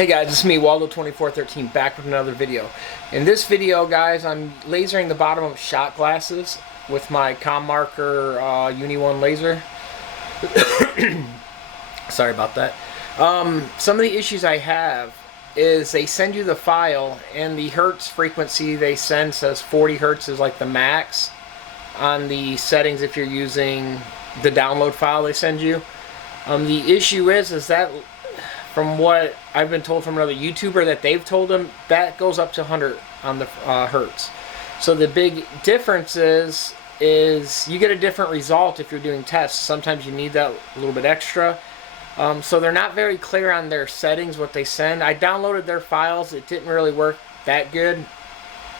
Hey guys, it's me, ROLLO2413, back with another video. In this video, guys, I'm lasering the bottom of shot glasses with my ComMarker Uni 1 laser. Sorry about that. Some of the issues I have is they send you the file, and the hertz frequency they send says 40 hertz is like the max on the settings if you're using the download file they send you. The issue is that from what I've been told from another YouTuber that they've told them, that goes up to 100 on the hertz. So the big difference is you get a different result if you're doing tests. Sometimes you need that a little bit extra. So they're not very clear on their settings, what they send. I downloaded their files. It didn't really work that good.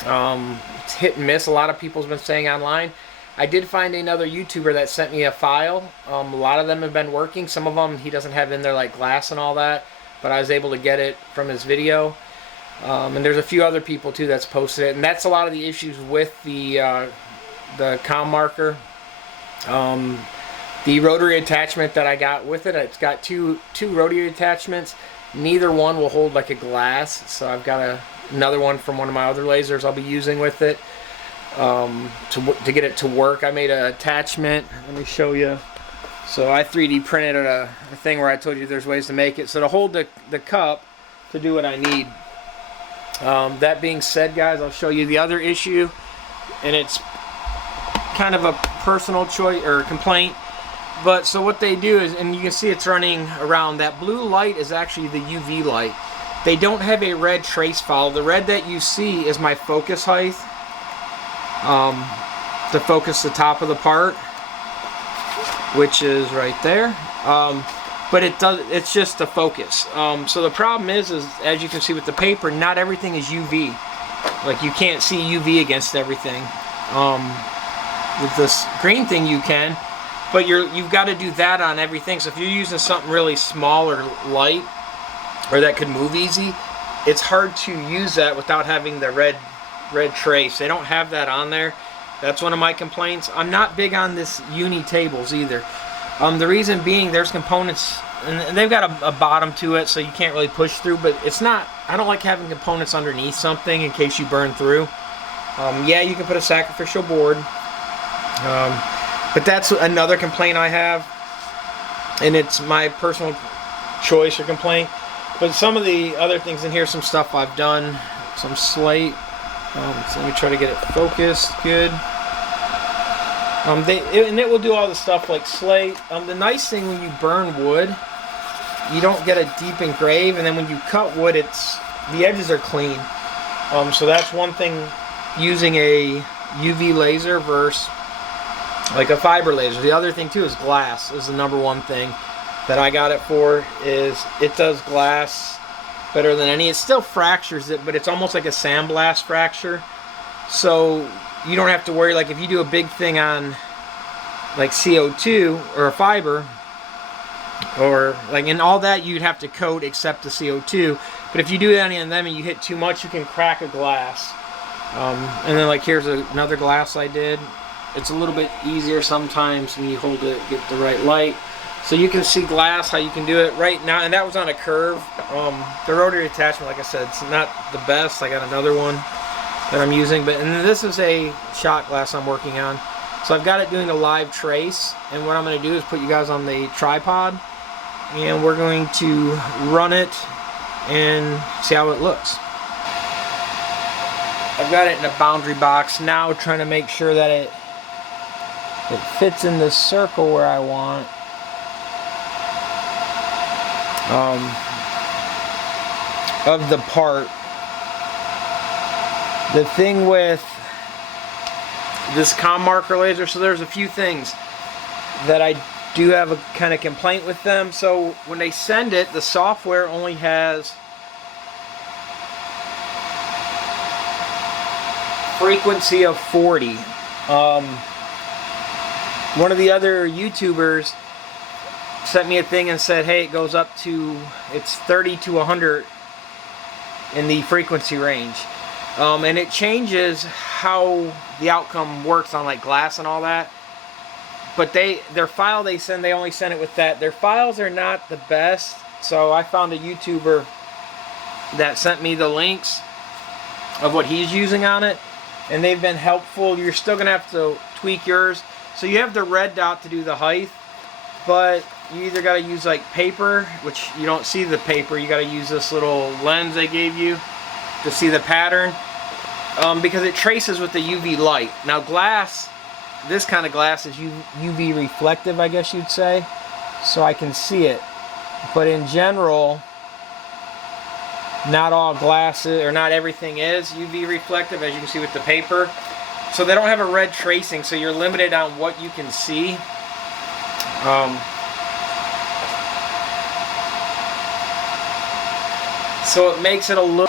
It's hit and miss. A lot of people's been saying online. I did find another YouTuber that sent me a file. A lot of them have been working. Some of them he doesn't have in there, like glass and all that, but I was able to get it from his video. And there's a few other people too that's posted it, and that's a lot of the issues with the ComMarker. The rotary attachment that I got with it, it's got two rotary attachments. Neither one will hold like a glass, so I've got another one from one of my other lasers I'll be using with it. To get it to work, I made an attachment. Let me show you. So I 3D printed a thing where I told you there's ways to make it. So to hold the cup to do what I need. That being said, guys, I'll show you the other issue, and it's kind of a personal choice or complaint. But so what they do is, and you can see it's running around, that blue light is actually the UV light. They don't have a red trace file. The red that you see is my focus height. To focus the top of the part, which is right there, but it's just the focus. So the problem is as you can see with the paper, not everything is UV. Like, you can't see UV against everything. With this green thing you can, but you've got to do that on everything. So if you're using something really small or light, or that could move easy, it's hard to use that without having the red trace. They don't have that on there. That's one of my complaints. I'm not big on this uni tables either. The reason being, there's components, and they've got a bottom to it, so you can't really push through, but it's not, I don't like having components underneath something in case you burn through. Yeah, you can put a sacrificial board, but that's another complaint I have, and it's my personal choice or complaint. But some of the other things in here, some stuff I've done, some slate. So let me try to get it focused good. And it will do all the stuff like slate. The nice thing when you burn wood, you don't get a deep engrave, and then when you cut wood, the edges are clean. So that's one thing using a UV laser versus like a fiber laser. The other thing too is glass is the number one thing that I got it for. Is it does glass better than any. It still fractures it, but it's almost like a sandblast fracture. So you don't have to worry, like if you do a big thing on like CO2 or a fiber, or like in all that, you'd have to coat except the CO2. But if you do any of them and you hit too much, you can crack a glass. And then like here's another glass I did. It's a little bit easier sometimes when you hold it, get the right light. So you can see glass, how you can do it right now, and that was on a curve. The rotary attachment, like I said, it's not the best. I got another one that I'm using, and this is a shot glass I'm working on. So I've got it doing a live trace, and what I'm going to do is put you guys on the tripod, and we're going to run it and see how it looks. I've got it in a boundary box now, trying to make sure that it fits in the circle where I want. Of the part. The thing with this ComMarker laser, so there's a few things that I do have a kind of complaint with them. So when they send it, the software only has frequency of 40. One of the other YouTubers sent me a thing and said, hey, it goes up to, it's 30 to 100 in the frequency range. And it changes how the outcome works on like glass and all that. But their file they only send it with that. Their files are not the best. So I found a YouTuber that sent me the links of what he's using on it, and they've been helpful. You're still gonna have to tweak yours. So you have the red dot to do the height, but you either gotta use like paper, which you don't see the paper. You gotta use this little lens they gave you to see the pattern, because it traces with the UV light. Now glass, this kind of glass is UV reflective, I guess you'd say, so I can see it. But in general, not all glasses, or not everything is UV reflective, as you can see with the paper. So they don't have a red tracing, so you're limited on what you can see. So it makes it a little...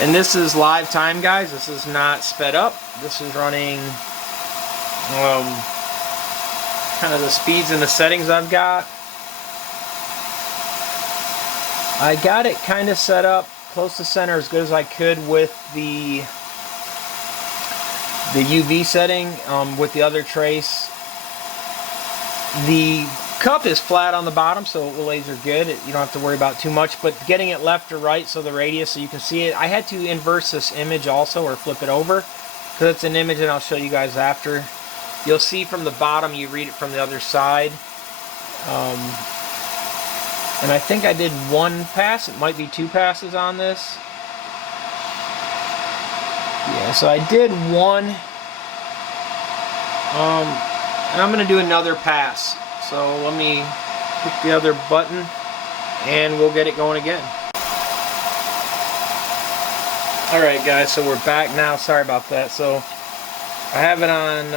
And this is live time, guys. This is not sped up. This is running kind of the speeds and the settings I've got. I got it kind of set up close to center as good as I could with the UV setting, with the other trace. The cup is flat on the bottom, so it will laser good. You don't have to worry about too much, but getting it left or right, so the radius, so you can see it. I had to inverse this image also, or flip it over, because it's an image, and I'll show you guys after. You'll see from the bottom, you read it from the other side. And I think I did one pass. It might be two passes on this. Yeah, so I did one. And I'm going to do another pass. So let me click the other button and we'll get it going again. Alright guys, so we're back now. Sorry about that. So I have it on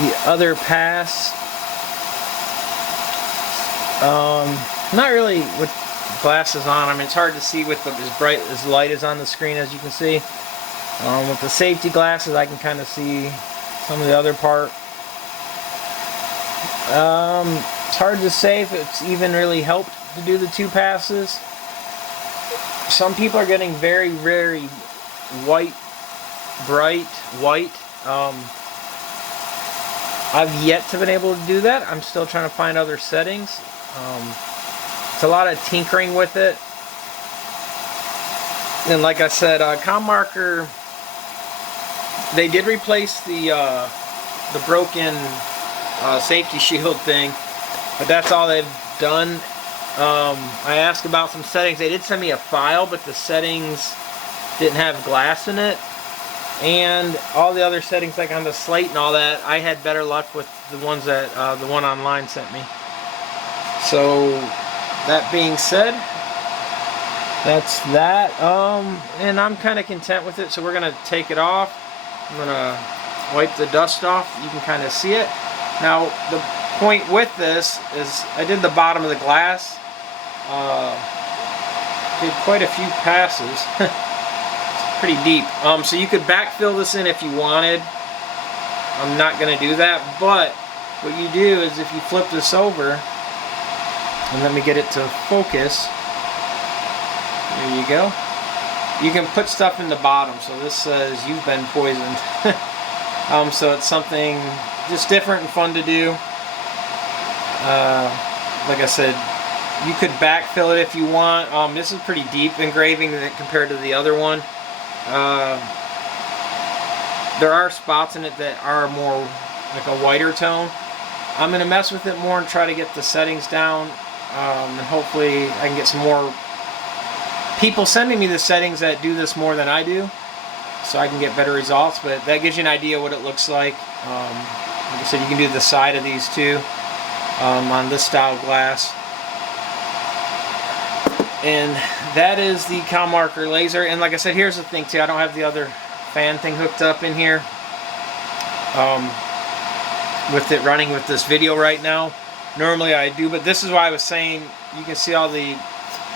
the other pass. Not really with glasses on. I mean, it's hard to see with as bright as light is on the screen, as you can see. With the safety glasses, I can kind of see some of the other part. It's hard to say if it's even really helped to do the two passes. Some people are getting very, very white, bright white. I've yet to been able to do that. I'm still trying to find other settings. It's a lot of tinkering with it. And like I said, ComMarker, they did replace the broken safety shield thing, but that's all they've done. I asked about some settings. They did send me a file, but the settings didn't have glass in it. And all the other settings, like on the slate and all that, I had better luck with the ones that the one online sent me. So that being said, that's that. And I'm kind of content with it. So we're gonna take it off. I'm gonna wipe the dust off. You can kind of see it. Now the point with this is I did the bottom of the glass. Did quite a few passes. It's pretty deep. So you could backfill this in if you wanted. I'm not gonna do that, but what you do is if you flip this over, and let me get it to focus. There you go. You can put stuff in the bottom. So this says you've been poisoned. So it's something just different and fun to do. Like I said, you could backfill it if you want. This is pretty deep engraving compared to the other one. There are spots in it that are more like a whiter tone. I'm going to mess with it more and try to get the settings down. And hopefully I can get some more people sending me the settings that do this more than I do, so I can get better results. But that gives you an idea what it looks like. Like I said, you can do the side of these too, on this style of glass. And that is the ComMarker laser. And like I said, here's the thing too, I don't have the other fan thing hooked up in here with it running with this video right now. Normally I do, but this is why I was saying you can see all the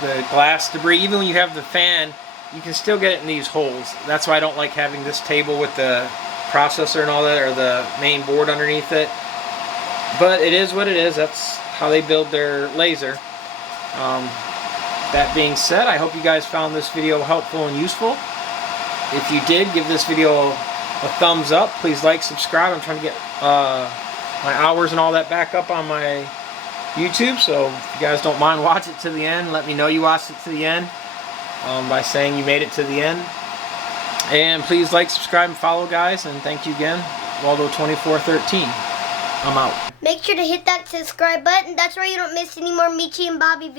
glass debris. Even when you have the fan, you can still get it in these holes. That's why I don't like having this table with the processor and all that, or the main board underneath it. But it is what it is. That's how they build their laser. That being said, I hope you guys found this video helpful and useful. If you did, give this video a thumbs up. Please like, subscribe. I'm trying to get my hours and all that back up on my YouTube, so if you guys don't mind, watch it to the end. Let me know you watched it to the end by saying you made it to the end. And please like, subscribe, and follow, guys. And thank you again, Waldo2413. I'm out. Make sure to hit that subscribe button. That's why you don't miss any more Michi and Bobby videos.